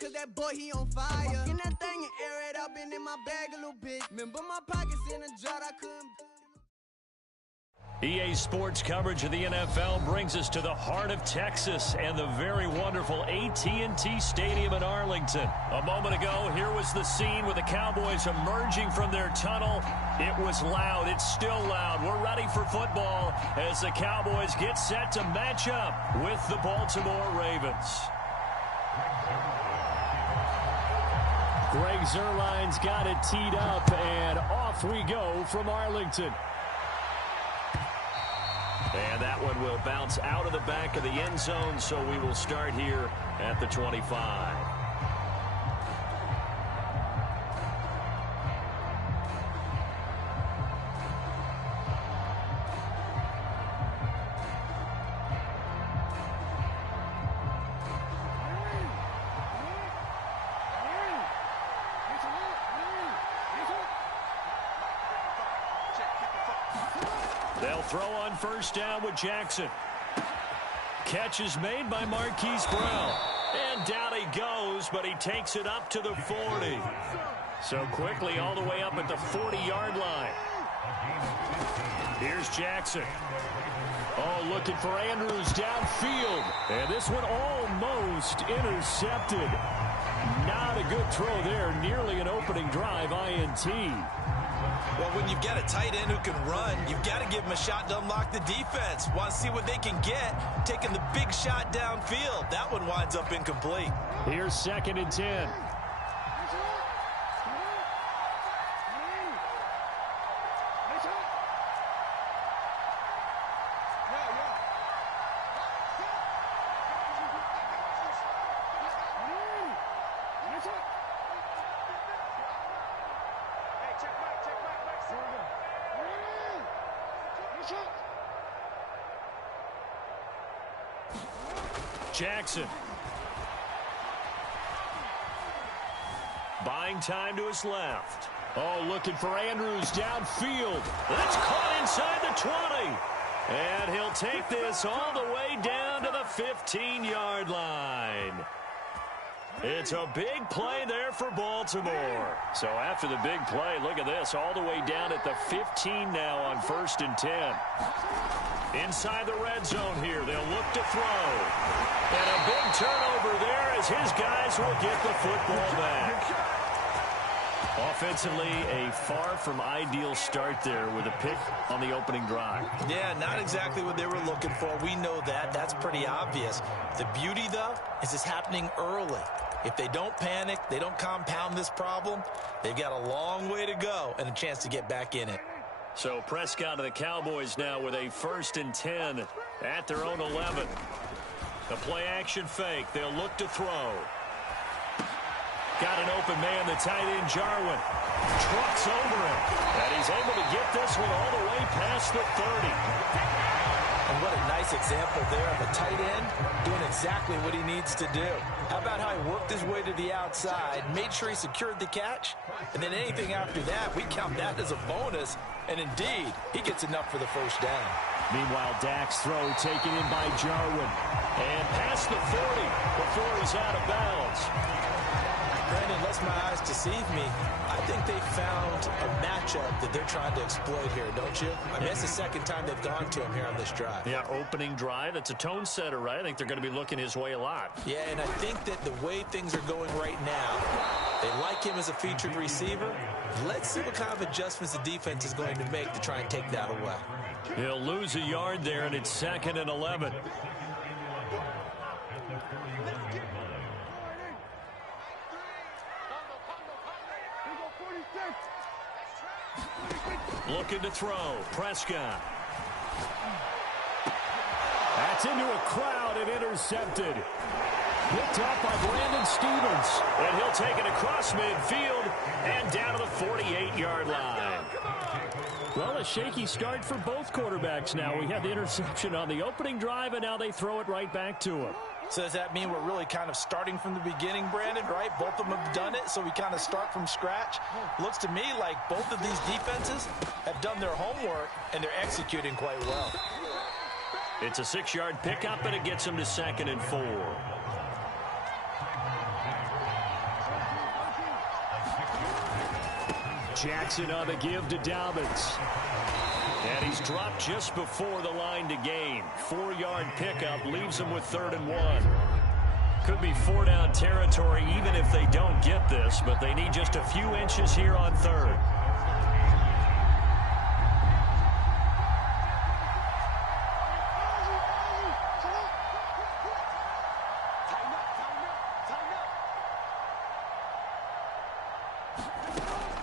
cause that boy, he on fire. Fucking that thing and air it out, been in my bag a little bit. Remember my pockets in a jar, I couldn't. EA Sports coverage of the NFL brings us to the heart of Texas and the very wonderful AT&T Stadium in Arlington. A moment ago, here was the scene with the Cowboys emerging from their tunnel. It was loud. It's still loud. We're ready for football as the Cowboys get set to match up with the Baltimore Ravens. Greg Zuerlein's got it teed up, and off we go from Arlington. And that one will bounce out of the back of the end zone, so we will start here at the 25. They'll throw on first down with Jackson. Catch is made by Marquise Brown. And down he goes, but he takes it up to the 40. So quickly all the way up at the 40-yard line. Here's Jackson. Oh, looking for Andrews downfield. And this one almost intercepted. Not a good throw there. Nearly an opening drive INT. Well, when you've got a tight end who can run, you've got to give him a shot to unlock the defense. Want to see what they can get, taking the big shot downfield. That one winds up incomplete. Here's 2nd and 10. Jackson. Buying time to his left. Oh, looking for Andrews downfield. That's caught inside the 20. And he'll take this all the way down to the 15-yard line. It's a big play there for Baltimore. So after the big play, look at this, all the way down at the 15 now on 1st and 10. Inside the red zone here, they'll look to throw. And a big turnover there as his guys will get the football back. Offensively, a far from ideal start there with a pick on the opening drive. Yeah, not exactly what they were looking for. We know that. That's pretty obvious. The beauty, though, is it's happening early. If they don't panic, they don't compound this problem, they've got a long way to go and a chance to get back in it. So Prescott and the Cowboys now with a 1st and 10 at their own 11. The play-action fake. They'll look to throw. Got an open man, the tight end, Jarwin. Trucks over him. And he's able to get this one all the way past the 30. And what a nice example there of a tight end doing exactly what he needs to do. How about how he worked his way to the outside, made sure he secured the catch, and then anything after that, we count that as a bonus. And indeed, he gets enough for the first down. Meanwhile, Dak's throw taken in by Jarwin. And past the 40 before he's out of bounds. Brandon, unless my eyes deceive me, I think they found a matchup that they're trying to exploit here, don't you? I mean, that's the second time they've gone to him here on this drive. Yeah, opening drive. It's a tone setter, right? I think they're going to be looking his way a lot. Yeah, and I think that the way things are going right now, they like him as a featured receiver. Let's see what kind of adjustments the defense is going to make to try and take that away. He'll lose a yard there, and it's 2nd and 11. Looking to throw. Prescott. That's into a crowd and intercepted. Picked up by Brandon Stevens. And he'll take it across midfield and down to the 48-yard line. Well, a shaky start for both quarterbacks now. We had the interception on the opening drive, and now they throw it right back to him. So does that mean we're really kind of starting from the beginning, Brandon, right? Both of them have done it, so we kind of start from scratch. Looks to me like both of these defenses have done their homework, and they're executing quite well. It's a 6-yard pickup, and it gets them to 2nd and 4. Jackson on the give to Dobbins. And he's dropped just before the line to gain. 4-yard pickup leaves him with 3rd and 1. Could be 4-down territory even if they don't get this, but they need just a few inches here on 3rd.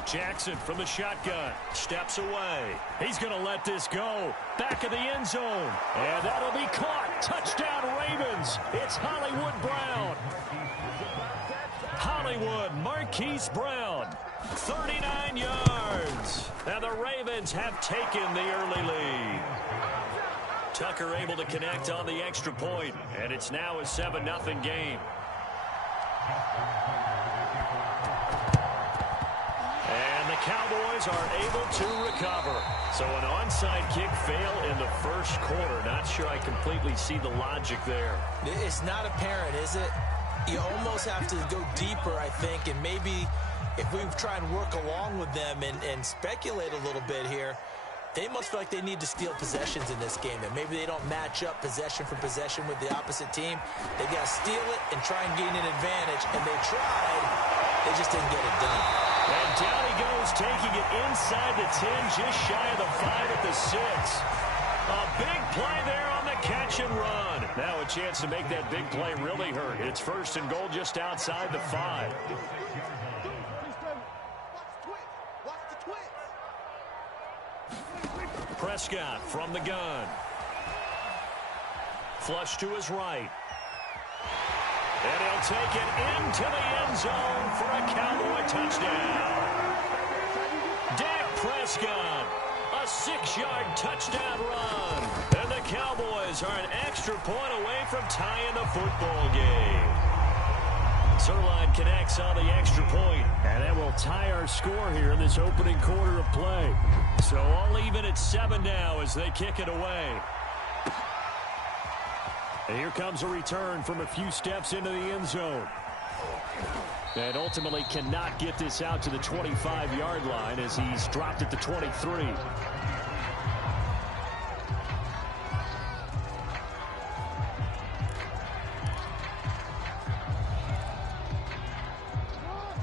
Jackson from the shotgun, steps away. He's going to let this go. Back of the end zone. And that'll be caught. Touchdown Ravens. It's Hollywood Brown. Hollywood Marquise Brown. 39 yards. And the Ravens have taken the early lead. Tucker able to connect on the extra point. And it's now a 7-0 game. Cowboys are able to recover. So an onside kick fail in the first quarter. Not sure I completely see the logic there. It's not apparent, is it? You almost have to go deeper, I think, and maybe if we try and work along with them and speculate a little bit here, they must feel like they need to steal possessions in this game, and maybe they don't match up possession for possession with the opposite team. They got to steal it and try and gain an advantage, and they tried. They just didn't get it done. And down he goes, taking it inside the 10, just shy of the 5 at the 6. A big play there on the catch and run. Now a chance to make that big play really hurt. It's 1st and goal just outside the 5. Prescott from the gun. Flush to his right. And he'll take it into the end zone for a Cowboy touchdown. Dak Prescott, a 6-yard touchdown run. And the Cowboys are an extra point away from tying the football game. Zerline connects on the extra point, and that will tie our score here in this opening quarter of play. So all even at 7 now as they kick it away. And here comes a return from a few steps into the end zone. And ultimately cannot get this out to the 25-yard line as he's dropped at the 23.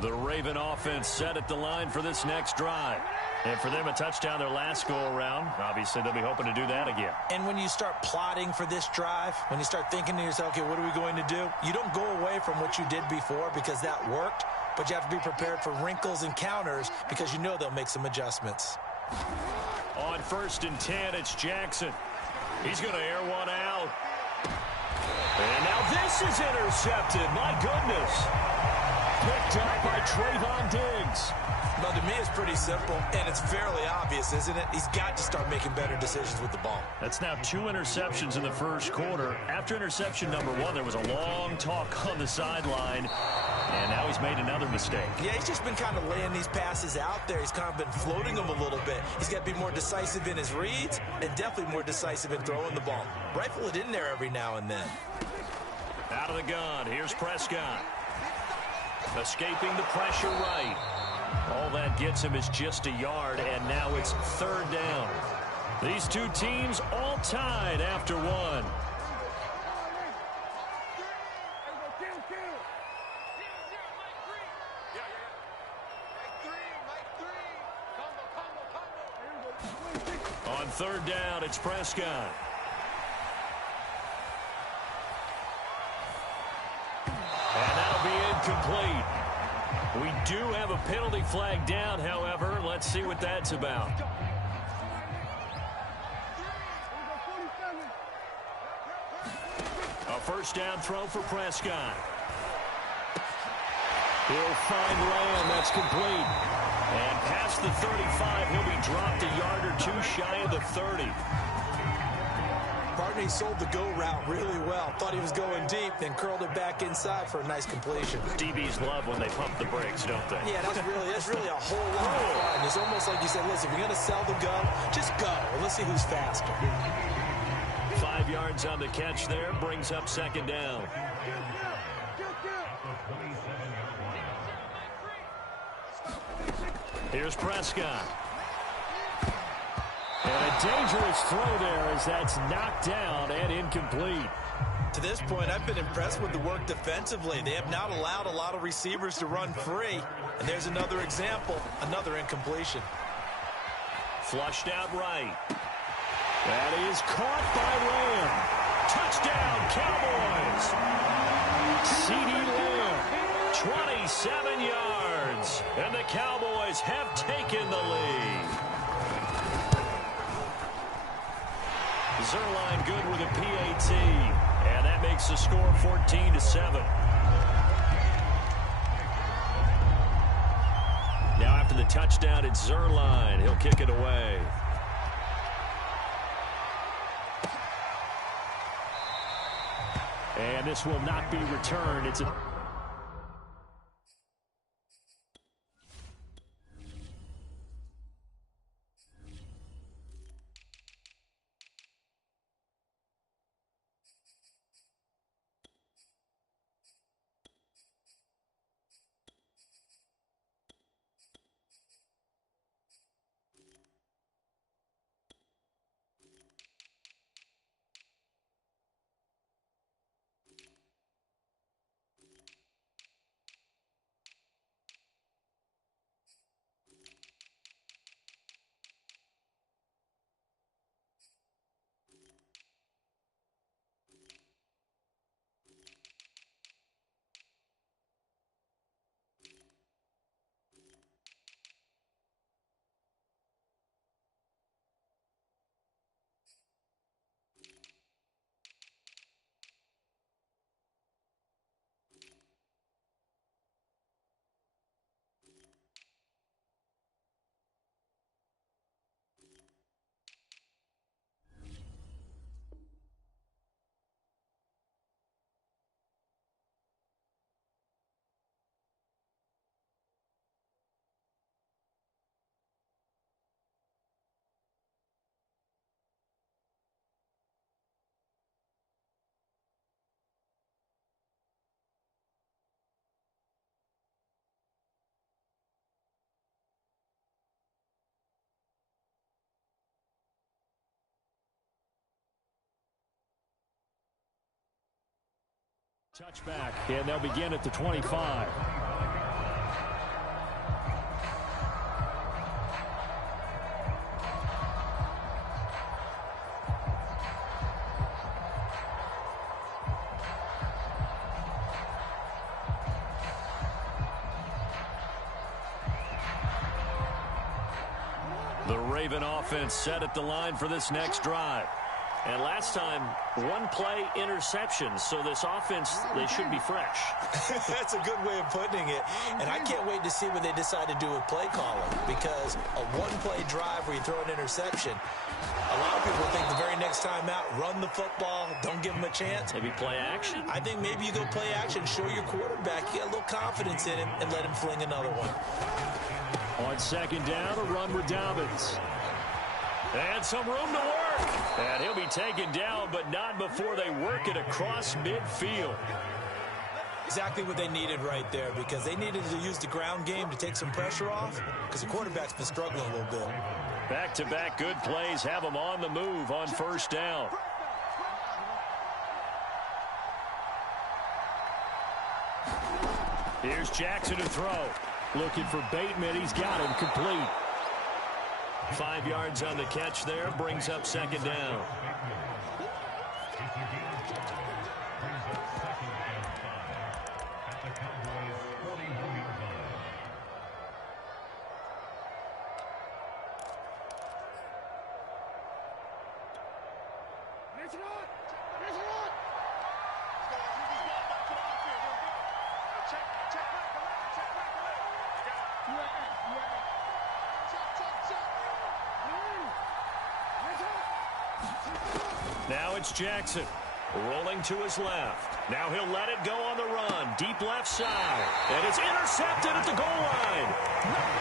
The Raven offense set at the line for this next drive. And for them, a touchdown their last go-around. Obviously, they'll be hoping to do that again. And when you start plotting for this drive, when you start thinking to yourself, okay, what are we going to do? You don't go away from what you did before because that worked, but you have to be prepared for wrinkles and counters because you know they'll make some adjustments. On 1st and 10, it's Jackson. He's going to air one out. And now this is intercepted. My goodness. Picked up by Trayvon Diggs. Well, to me, it's pretty simple, and it's fairly obvious, isn't it? He's got to start making better decisions with the ball. That's now 2 interceptions in the first quarter. After interception number 1, there was a long talk on the sideline, and now he's made another mistake. Yeah, he's just been kind of laying these passes out there. He's kind of been floating them a little bit. He's got to be more decisive in his reads and definitely more decisive in throwing the ball. Rifle it in there every now and then. Out of the gun, here's Prescott. Escaping the pressure right. All that gets him is just a yard, and now it's 3rd down. These two teams all tied after 1. On 3rd down, it's Prescott. And that'll be incomplete. We do have a penalty flag down, however. Let's see what that's about. A 1st down throw for Prescott. He'll find Lamb. That's complete. And past the 35, he'll be dropped a yard or 2 shy of the 30. Partner, he sold the go route really well. Thought he was going deep, then curled it back inside for a nice completion. DBs love when they pump the brakes, don't they? Yeah, that's really a whole lot of fun. It's almost like you said, listen, if you're going to sell the go, just go. And let's see who's faster. 5 yards on the catch there, brings up 2nd down. Here's Prescott. And a dangerous throw there as that's knocked down and incomplete. To this point, I've been impressed with the work defensively. They have not allowed a lot of receivers to run free. And there's another example, another incompletion. Flushed out right. That is caught by Lamb. Touchdown, Cowboys. CeeDee Lamb, 27 yards. And the Cowboys have taken the lead. Zerline good with a PAT. And that makes the score 14-7. Now after the touchdown, it's Zerline. He'll kick it away. And this will not be returned. It's a... Touchback, and they'll begin at the 25. The Raven offense set at the line for this next drive. And last time, one-play interception. So this offense, they should be fresh. That's a good way of putting it. And I can't wait to see what they decide to do with play calling. Because a one-play drive where you throw an interception, a lot of people think the very next time out, run the football, don't give them a chance. Maybe play action? I think maybe you go play action, show your quarterback, you got a little confidence in him, and let him fling another one. On second down, a run with Dobbins. And some room to work. And he'll be taken down, but not before they work it across midfield. Exactly what they needed right there, because they needed to use the ground game to take some pressure off, because the quarterback's been struggling a little bit. Back-to-back good plays have them on the move on first down. Here's Jackson to throw. Looking for Bateman. He's got him complete. 5 yards on the catch there. Brings up second down. Now it's Jackson rolling to his left. Now he'll let it go on the run. Deep left side. And it's intercepted at the goal line.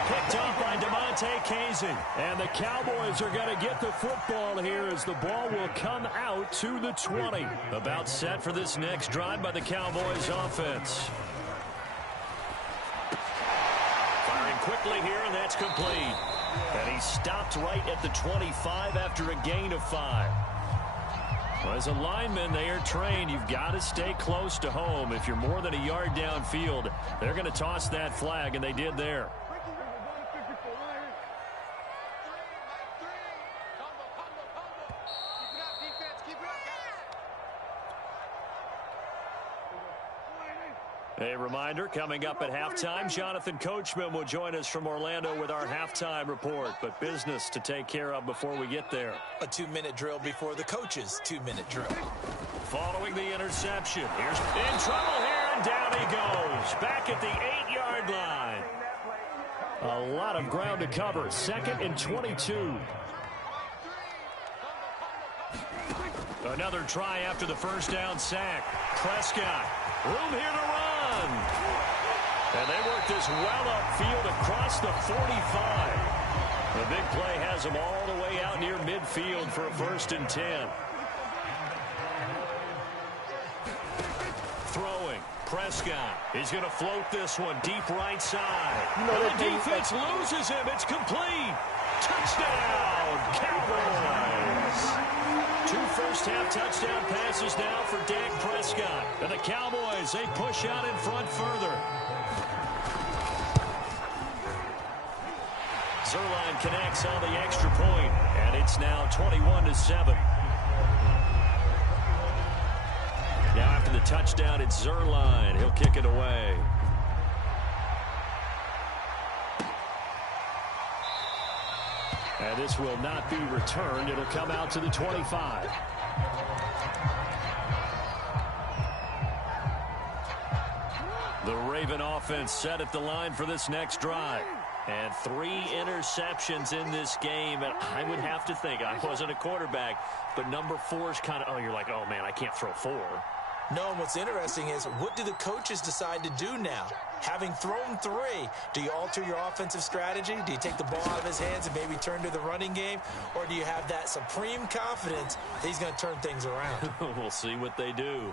Picked up by DeMonte Casey. And the Cowboys are going to get the football here as the ball will come out to the 20. About set for this next drive by the Cowboys offense. Firing quickly quickly here, and that's complete. And he stopped right at the 25 after a gain of 5. Well, as a lineman, they are trained. You've got to stay close to home. If you're more than a yard downfield, they're going to toss that flag, and they did there. A reminder, coming up at halftime, Jonathan Coachman will join us from Orlando with our halftime report. But business to take care of before we get there. A 2-minute drill before the coach's 2-minute drill. Following the interception. Here's in trouble here, and down he goes. Back at the 8-yard line. A lot of ground to cover. 2nd and 22. Another try after the first down sack. Prescott. Room here to run. And they work this well upfield across the 45. The big play has them all the way out near midfield for a 1st and 10. Throwing. Prescott. He's going to float this one deep right side. And the defense loses him. It's complete. Touchdown, Cowboys. 2 first-half touchdown passes now for Dak Prescott. And the Cowboys, they push out in front further. Zerline connects on the extra point, and it's now 21-7. Now after the touchdown, it's Zerline. He'll kick it away. And this will not be returned. It'll come out to the 25. The Raven offense set at the line for this next drive. And 3 interceptions in this game. And I would have to think, I wasn't a quarterback, but number 4 is kind of, you're like, oh, man, I can't throw 4. No, and what's interesting is, what do the coaches decide to do now? Having thrown 3, do you alter your offensive strategy? Do you take the ball out of his hands and maybe turn to the running game? Or do you have that supreme confidence that he's going to turn things around? We'll see what they do.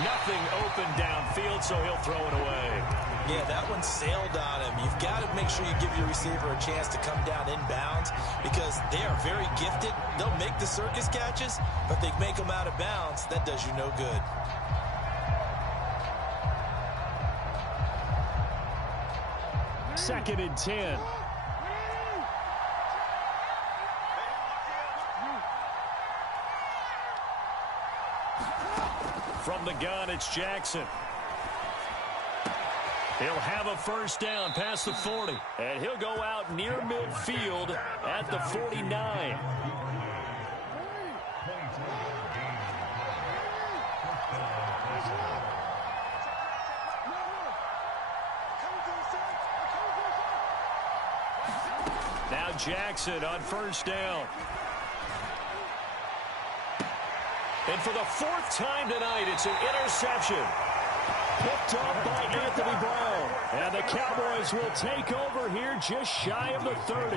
Nothing open downfield, so he'll throw it away. Yeah, that one sailed on him. You've got to make sure you give your receiver a chance to come down inbounds because they are very gifted. They'll make the circus catches, but they make them out of bounds. That does you no good. Second and 10. From the gun, it's Jackson. He'll have a first down past the 40. And he'll go out near midfield at the 49. Now Jackson on first down. And for the 4th time tonight, it's an interception. Picked up by Anthony Brown. And the Cowboys will take over here just shy of the 30.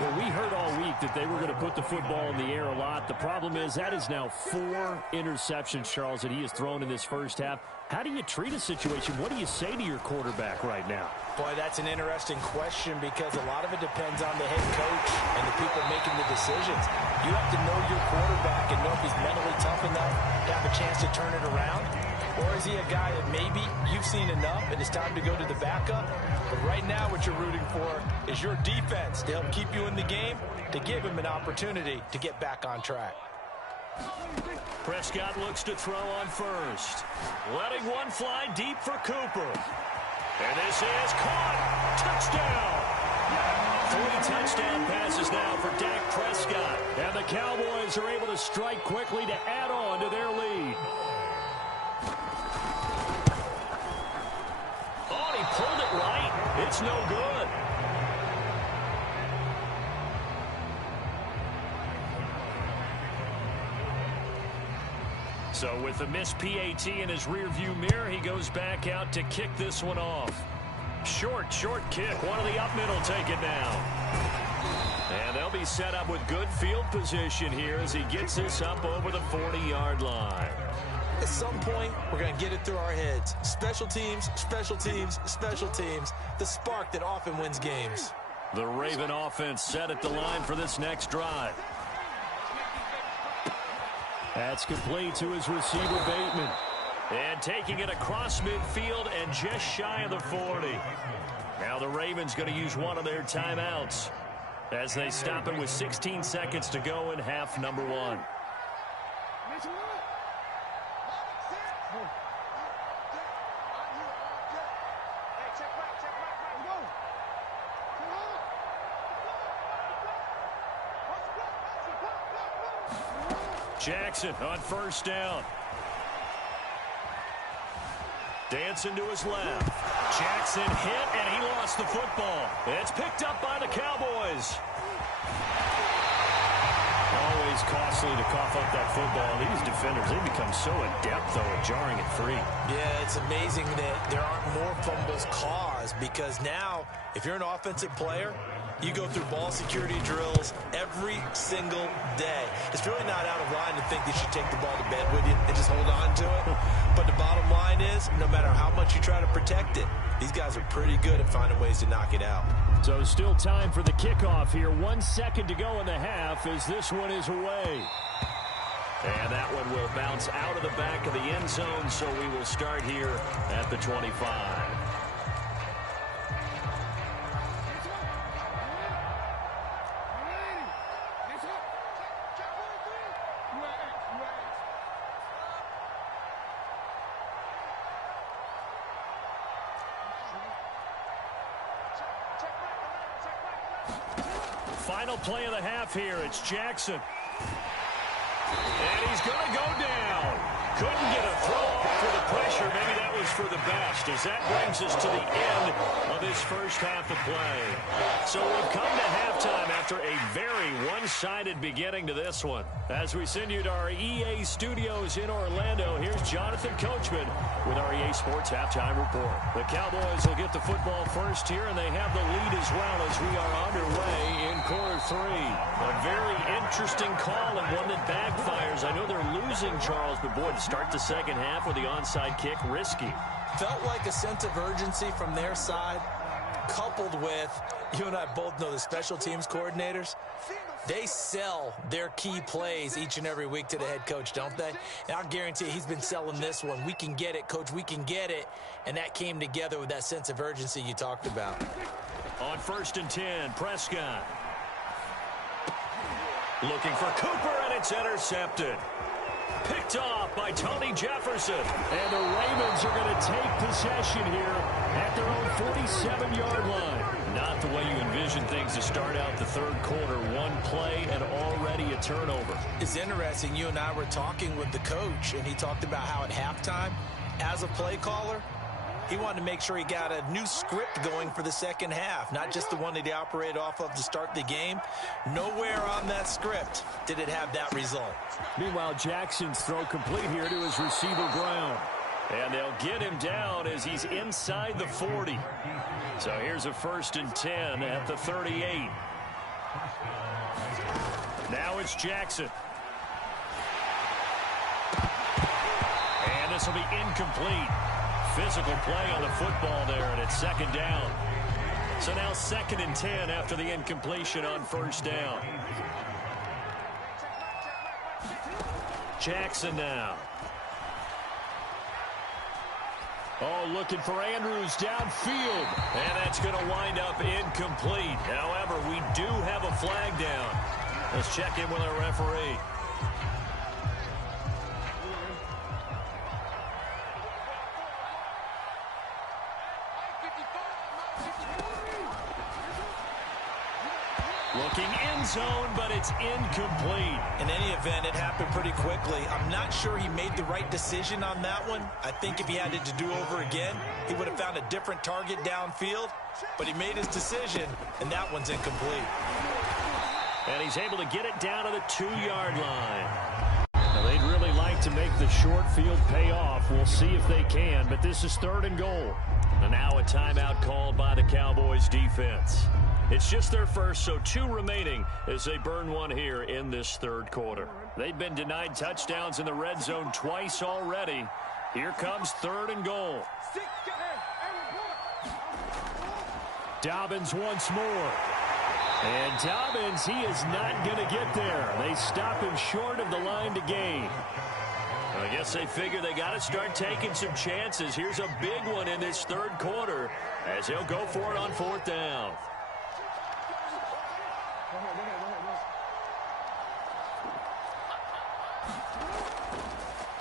Well, we heard all week that they were going to put the football in the air a lot. The problem is that is now 4 interceptions, Charles, that he has thrown in this first half. How do you treat a situation? What do you say to your quarterback right now? Boy, that's an interesting question because a lot of it depends on the head coach and the people making the decisions. You have to know your quarterback and know if he's mentally tough enough to have a chance to turn it around. Or is he a guy that maybe you've seen enough and it's time to go to the backup? But right now what you're rooting for is your defense to help keep you in the game, to give him an opportunity to get back on track. Prescott looks to throw on first. Letting one fly deep for Cooper. And this is caught. Touchdown. 3 touchdown passes now for Dak Prescott. And the Cowboys are able to strike quickly to add on to their lead. Oh, he pulled it right. It's no good. So with the missed PAT in his rearview mirror, he goes back out to kick this one off. Short kick. One of the up middle take it down. And they'll be set up with good field position here as he gets this up over the 40-yard line. At some point, we're going to get it through our heads. Special teams, special teams, special teams. The spark that often wins games. The Raven offense set at the line for this next drive. That's complete to his receiver, Bateman. And taking it across midfield and just shy of the 40. Now the Ravens going to use one of their timeouts as they stop it with 16 seconds to go in half number 1. Jackson on first down. Dancing to his left. Jackson hit, and he lost the football. It's picked up by the Cowboys. Always costly to cough up that football. These defenders, they become so adept, though, at jarring it free. Yeah, it's amazing that there aren't more fumbles caused because now, if you're an offensive player, you go through ball security drills every single day. It's really not out of line to think that you should take the ball to bed with you and just hold on to it. But the bottom line is, no matter how much you try to protect it, these guys are pretty good at finding ways to knock it out. So still time for the kickoff here. 1 second to go in the half as this one is away. And that one will bounce out of the back of the end zone, so we will start here at the 25. Final play of the half here. It's Jackson. And he's going to go down. Couldn't get a throw off for the pressure. Maybe that was for the best as that brings us to the end of this first half of play. So we've come to halftime after a very one-sided beginning to this one. As we send you to our EA studios in Orlando, here's Jonathan Coachman with our EA Sports Halftime Report. The Cowboys will get the football first here, and they have the lead as well as we are underway in quarter 3. A very interesting call and one that backfires. I know they're losing, Charles, but boy, to start the second half with the onside kick, risky. Felt like a sense of urgency from their side, coupled with, you and I both know the special teams coordinators, they sell their key plays each and every week to the head coach, don't they? And I'll guarantee he's been selling this one. We can get it, coach, we can get it. And that came together with that sense of urgency you talked about. On 1st and 10, Prescott. Looking for Cooper, and it's intercepted. Picked off by Tony Jefferson. And the Ravens are going to take possession here at their own 47-yard line. Not the way you envision things to start out the third quarter. One play and already a turnover. It's interesting. You and I were talking with the coach, and he talked about how at halftime, as a play caller, he wanted to make sure he got a new script going for the second half, not just the one that he operated off of to start the game. Nowhere on that script did it have that result. Meanwhile, Jackson's throw complete here to his receiver, Brown. And they'll get him down as he's inside the 40. So here's a 1st and 10 at the 38. Now it's Jackson. And this will be incomplete. Physical play on the football there, and it's 2nd down. So now 2nd and 10 after the incompletion on 1st down. Jackson now. Oh, looking for Andrews downfield. And that's going to wind up incomplete. However, we do have a flag down. Let's check in with our referee. Looking end zone, but it's incomplete. In any event, it happened pretty quickly. I'm not sure he made the right decision on that one. I think if he had it to do over again, he would have found a different target downfield. But he made his decision, and that one's incomplete. And he's able to get it down to the 2-yard line. Now, they'd really like to make the short field pay off. We'll see if they can, but this is 3rd and goal. And now a timeout called by the Cowboys defense. It's just their first, so 2 remaining as they burn one here in this third quarter. They've been denied touchdowns in the red zone twice already. Here comes 3rd and goal. Dobbins once more. And Dobbins, he is not going to get there. They stop him short of the line to gain. I guess they figure they got to start taking some chances. Here's a big one in this third quarter as he'll go for it on 4th down.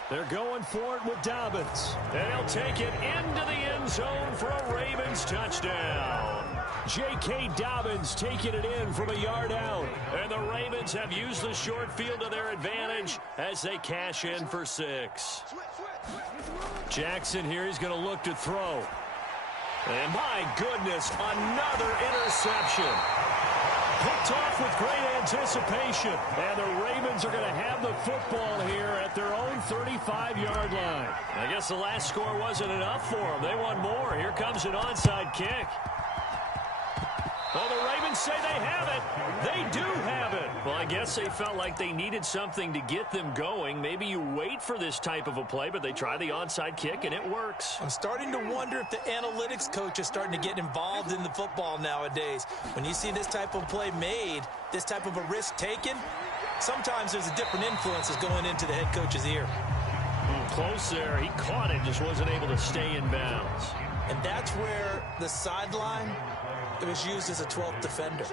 They're going for it with Dobbins. And he'll take it into the end zone for a Ravens touchdown. J.K. Dobbins taking it in from a yard out. And the Ravens have used the short field to their advantage as they cash in for 6. Jackson here, he's going to look to throw. And my goodness, another interception. Picked off with great anticipation. And the Ravens are going to have the football here at their own 35-yard line. I guess the last score wasn't enough for them. They want more. Here comes an onside kick. Well, the Ravens say they have it. They do have it. Well, I guess they felt like they needed something to get them going. Maybe you wait for this type of a play, but they try the onside kick, and it works. I'm starting to wonder if the analytics coach is starting to get involved in the football nowadays. When you see this type of play made, this type of a risk taken, sometimes there's a different influences going into the head coach's ear. Close there. He caught it, just wasn't able to stay in bounds. And that's where the sideline, it was used as a 12th defender.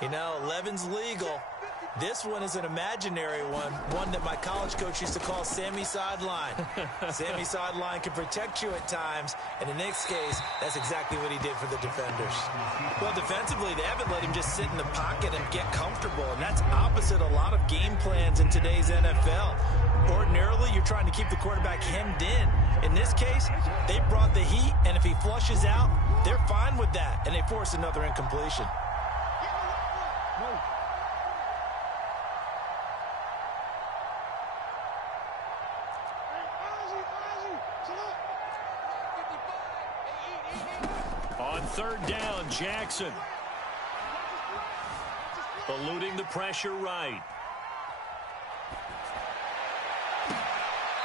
You know, 11's legal. This one is an imaginary one that my college coach used to call Sammy Sideline. Sammy Sideline can protect you at times, and in this case, that's exactly what he did for the defenders. Well, defensively, they haven't let him just sit in the pocket and get comfortable, and that's opposite a lot of game plans in today's NFL. Ordinarily, you're trying to keep the quarterback hemmed in. In this case, they brought the heat, and if he flushes out, they're fine with that, and they force another incompletion. On 3rd down, Jackson. Eluding the pressure right.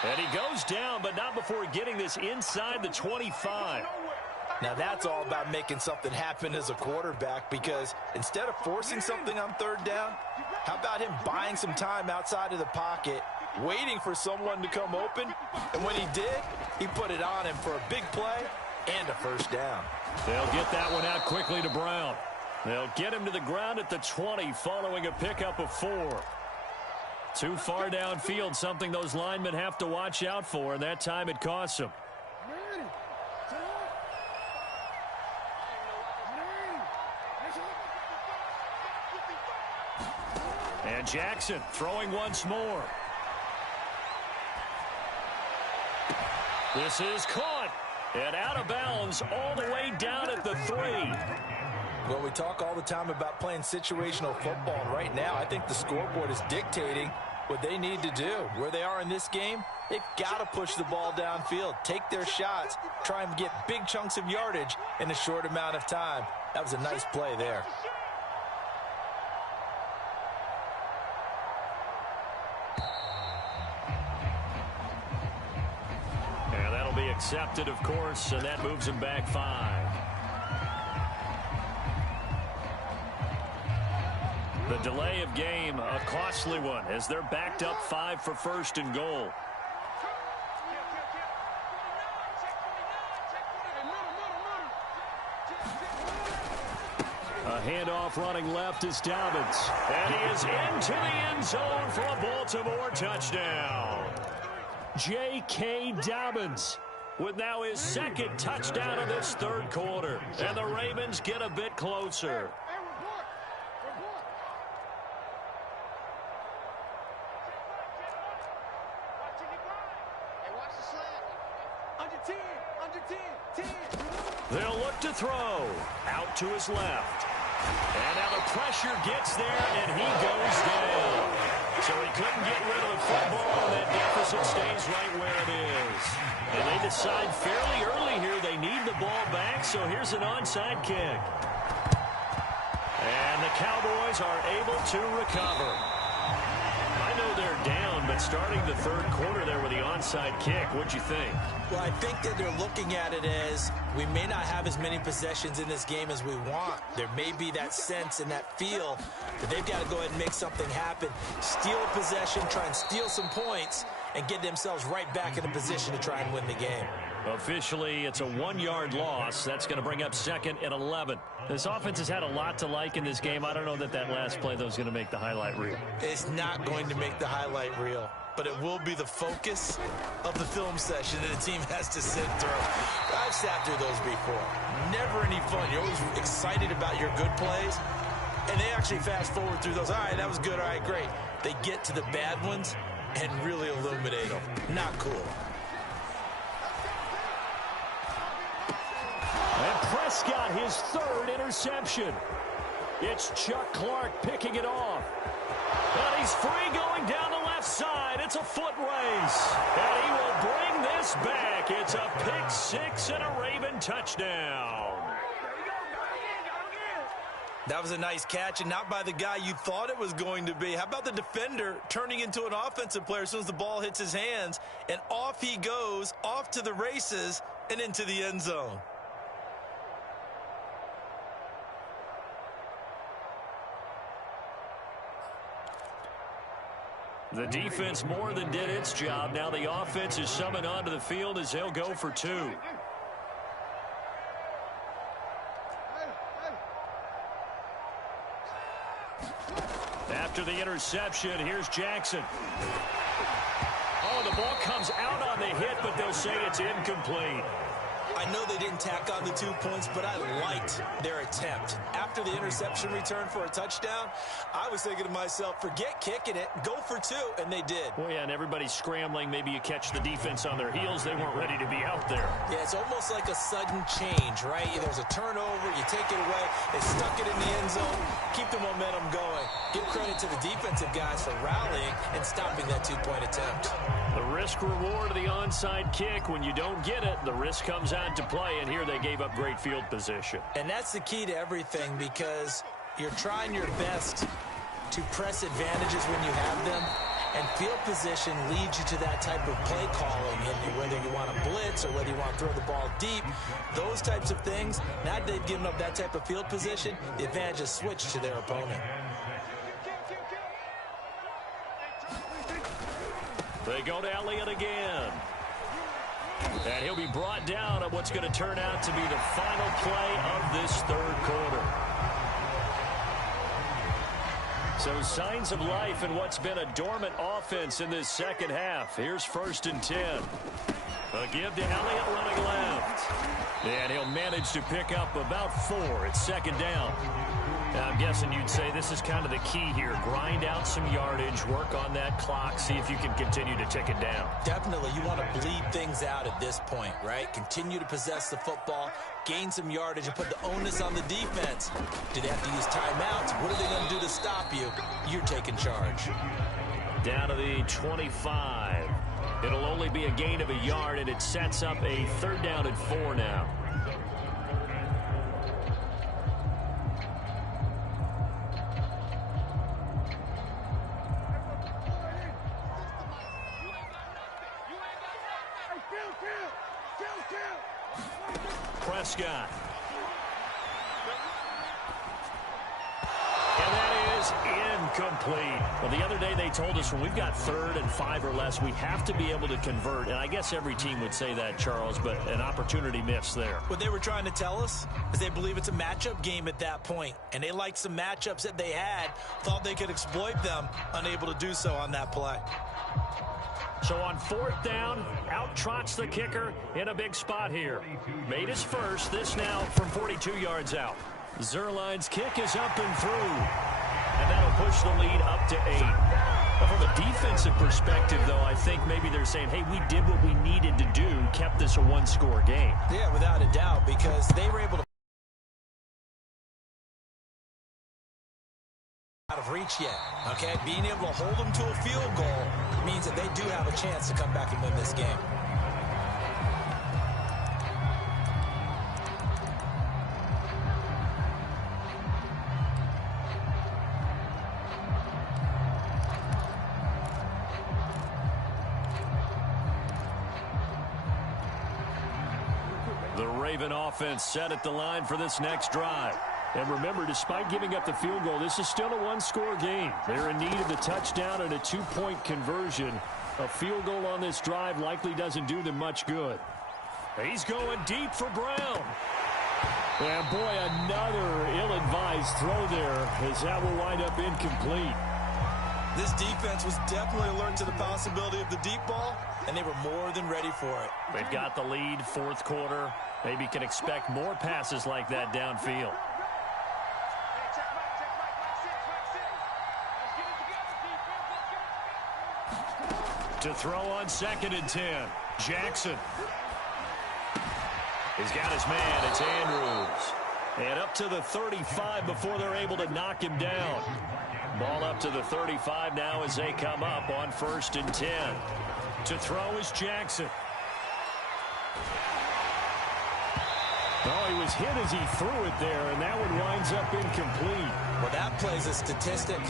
And he goes down, but not before getting this inside the 25. Now that's all about making something happen as a quarterback, because instead of forcing something on 3rd down, how about him buying some time outside of the pocket, waiting for someone to come open, and when he did, he put it on him for a big play and a 1st down. They'll get that one out quickly to Brown. They'll get him to the ground at the 20 following a pickup of 4. Too far downfield, something those linemen have to watch out for, and that time it costs them. And Jackson throwing once more. This is caught and out of bounds all the way down at the 3. Well, we talk all the time about playing situational football, and right now I think the scoreboard is dictating what they need to do. Where they are in this game, they've got to push the ball downfield, take their shots, try and get big chunks of yardage in a short amount of time. That was a nice play there. And that'll be accepted, of course, and that moves him back 5. The delay of game, a costly one, as they're backed up 5 for 1st and goal. A handoff running left is Dobbins. And he is into the end zone for a Baltimore touchdown. J.K. Dobbins with now his 2nd touchdown of this 3rd quarter. And the Ravens get a bit closer. They'll look to throw. Out to his left. And now the pressure gets there, and he goes down. So he couldn't get rid of the football, and that deficit stays right where it is. And they decide fairly early here they need the ball back, so here's an onside kick. And the Cowboys are able to recover. I know they're down, but starting the third quarter there with the onside kick, what'd you think? Well, I think that they're looking at it as we may not have as many possessions in this game as we want. There may be that sense and that feel that they've got to go ahead and make something happen. Steal a possession, try and steal some points, and get themselves right back in a position to try and win the game. Officially, it's a 1-yard loss. That's going to bring up 2nd and 11. This offense has had a lot to like in this game. I don't know that last play, though, is going to make the highlight reel. It's not going to make the highlight reel, but it will be the focus of the film session that a team has to sit through. I've sat through those before. Never any fun. You're always excited about your good plays, and they actually fast forward through those. All right, that was good. All right, great. They get to the bad ones and really illuminate them. Not cool. And Prescott, his 3rd interception. It's Chuck Clark picking it off. And he's free going down the left side. It's a foot race. And he will bring this back. It's a pick 6 and a Raven touchdown. That was a nice catch, and not by the guy you thought it was going to be. How about the defender turning into an offensive player as soon as the ball hits his hands, and off he goes, off to the races, and into the end zone. The defense more than did its job. Now the offense is summoned onto the field as they'll go for 2. After the interception, here's Jackson. Oh, the ball comes out on the hit, but they'll say it's incomplete. I know they didn't tack on the 2 points, but I liked their attempt. After the interception return for a touchdown, I was thinking to myself, forget kicking it, go for 2, and they did. Well, yeah, and everybody's scrambling. Maybe you catch the defense on their heels. They weren't ready to be out there. Yeah, it's almost like a sudden change, right? There's a turnover, you take it away, they stuck it in the end zone, keep the momentum going. Give credit to the defensive guys for rallying and stopping that 2-point attempt. The risk-reward of the onside kick. When you don't get it, the risk comes out to play, and here they gave up great field position. And that's the key to everything, because you're trying your best to press advantages when you have them, and field position leads you to that type of play calling, and whether you want to blitz or whether you want to throw the ball deep, those types of things. Now that they've given up that type of field position, the advantage is switched to their opponent. They go to Elliott again. And he'll be brought down on what's going to turn out to be the final play of this third quarter. So signs of life in what's been a dormant offense in this second half. Here's 1st and 10. A give to Elliott running left. And he'll manage to pick up about 4. It's 2nd down. Now, I'm guessing you'd say this is kind of the key here. Grind out some yardage, work on that clock, see if you can continue to tick it down. Definitely. You want to bleed things out at this point, right? Continue to possess the football, gain some yardage, and put the onus on the defense. Do they have to use timeouts? What are they going to do to stop you? You're taking charge. Down to the 25. It'll only be a gain of a yard, and it sets up a 3rd down and 4 now. Prescott. And that is incomplete. Well, the other day they told us when we've got 3rd and 5 or less, we have to be able to convert. And I guess every team would say that, Charles, but an opportunity missed there. What they were trying to tell us is they believe it's a matchup game at that point. And they liked some matchups that they had, thought they could exploit them, unable to do so on that play. So on 4th down, out trots the kicker in a big spot here. Made his first, this now from 42 yards out. Zerline's kick is up and through. And that'll push the lead up to 8. But from a defensive perspective, though, I think maybe they're saying, hey, we did what we needed to do, kept this a 1-score game. Yeah, without a doubt, because they were able to out of reach yet, okay? Being able to hold them to a field goal means that they do have a chance to come back and win this game. The Raven offense set at the line for this next drive. And remember, despite giving up the field goal, this is still a one-score game. They're in need of the touchdown and a two-point conversion. A field goal on this drive likely doesn't do them much good. He's going deep for Brown. And boy, another ill-advised throw there, as that will wind up incomplete. This defense was definitely alert to the possibility of the deep ball, and they were more than ready for it. They've got the lead, fourth quarter. Maybe can expect more passes like that downfield. To throw on 2nd and 10, Jackson. He's got his man. It's Andrews. And up to the 35 before they're able to knock him down. Ball up to the 35 now as they come up on 1st and 10. To throw is Jackson. Oh, he was hit as he threw it there, and that one winds up incomplete. Well, that play's a statistic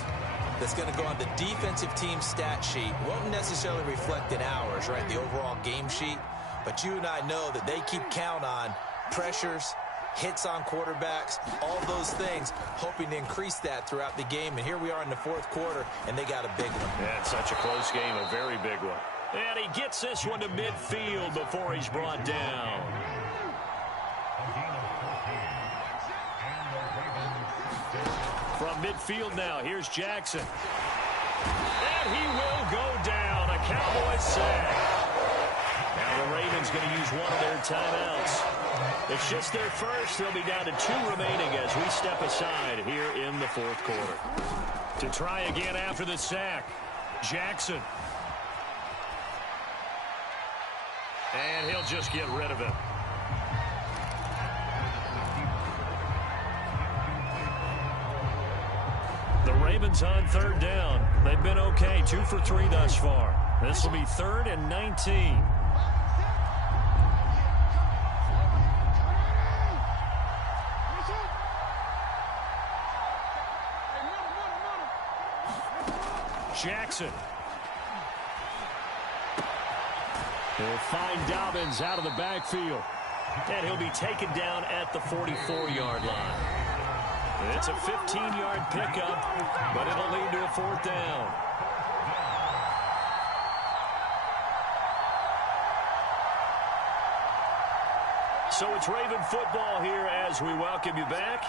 that's going to go on the defensive team stat sheet. Won't necessarily reflect in ours, right, the overall game sheet. But you and I know that they keep count on pressures, hits on quarterbacks, all those things, hoping to increase that throughout the game. And here we are in the fourth quarter, and they got a big one. Yeah, it's such a close game, a very big one. And he gets this one to midfield before he's brought down. From midfield now, here's Jackson. And he will go down. A Cowboys sack. Now the Ravens going to use one of their timeouts. It's just their first. They'll be down to 2 remaining as we step aside here in the fourth quarter. To try again after the sack, Jackson. And he'll just get rid of it. The Ravens on 3rd down. They've been okay, 2 for 3 thus far. This will be 3rd and 19. Jackson. He'll find Dobbins out of the backfield. And he'll be taken down at the 44-yard line. It's a 15-yard pickup, but it'll lead to a 4th down. So it's Raven football here as we welcome you back.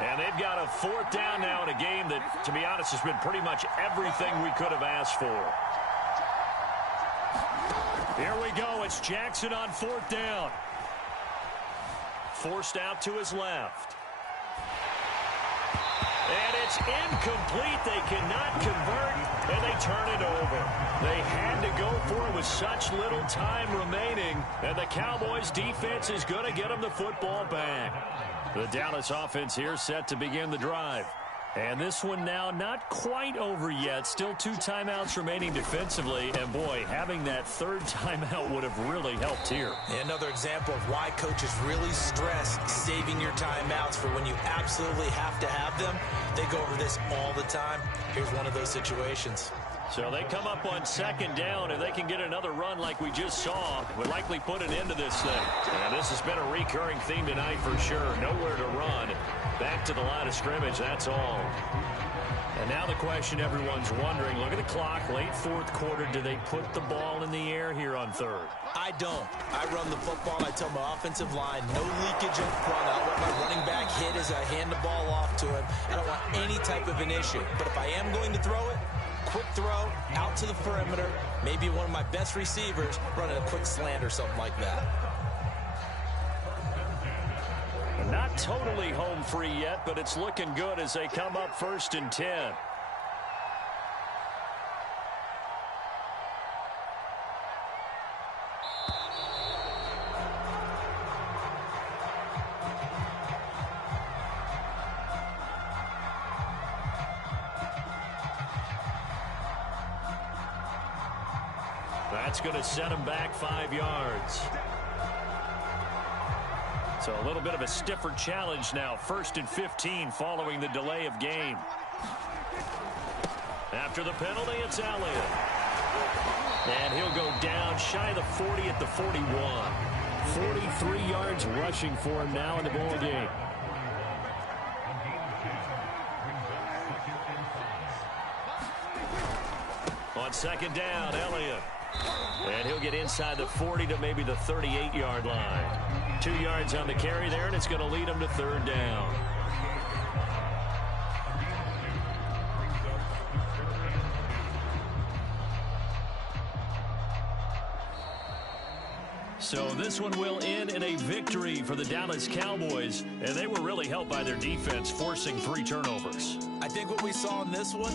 And they've got a 4th down now in a game that, to be honest, has been pretty much everything we could have asked for. Here we go. It's Jackson on 4th down. Forced out to his left. And it's incomplete. They cannot convert, and they turn it over. They had to go for it with such little time remaining, and the Cowboys' defense is going to get them the football back. The Dallas offense here set to begin the drive. And this one now not quite over yet. Still 2 timeouts remaining defensively. And, boy, having that 3rd timeout would have really helped here. Another example of why coaches really stress saving your timeouts for when you absolutely have to have them. They go over this all the time. Here's one of those situations. So they come up on 2nd down, and they can get another run like we just saw. Would likely put an end to this thing. And this has been a recurring theme tonight for sure. Nowhere to run. Back to the line of scrimmage, that's all. And now the question everyone's wondering, look at the clock, late 4th quarter. Do they put the ball in the air here on 3rd? I don't. I run the football. I tell my offensive line, no leakage up front. I don't want my running back hit as I hand the ball off to him. I don't want any type of an issue. But if I am going to throw it, quick throw, out to the perimeter, maybe one of my best receivers running a quick slant or something like that. Not totally home free yet, but it's looking good as they come up 1st and 10. That's going to set them back 5 yards. So a little bit of a stiffer challenge now. 1st and 15 following the delay of game. After the penalty, it's Elliott. And he'll go down shy of the 40 at the 41. 43 yards rushing for him now in the ball game. On second down, Elliott. And he'll get inside the 40 to maybe the 38-yard line. 2 yards on the carry there, and it's going to lead him to third down. So this one will end in a victory for the Dallas Cowboys, and they were really helped by their defense, forcing 3 turnovers. I think what we saw in this one,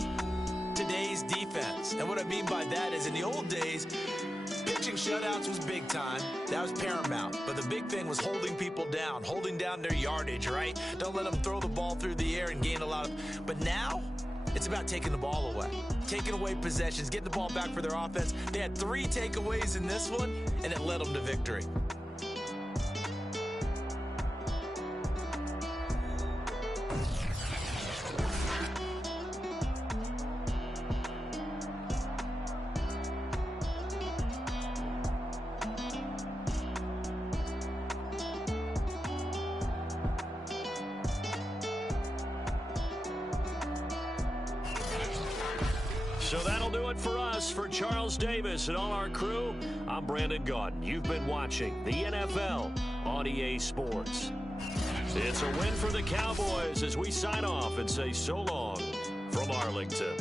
today's defense. And what I mean by that is in the old days, pitching shutouts was big time. That was paramount. But the big thing was holding people down, holding down their yardage, right? Don't let them throw the ball through the air and gain a lot of... But now, it's about taking the ball away. Taking away possessions, getting the ball back for their offense. They had 3 takeaways in this one, and it led them to victory. So that'll do it for us. For Charles Davis and all our crew, I'm Brandon Gaudin. You've been watching the NFL on EA Sports. It's a win for the Cowboys as we sign off and say so long from Arlington.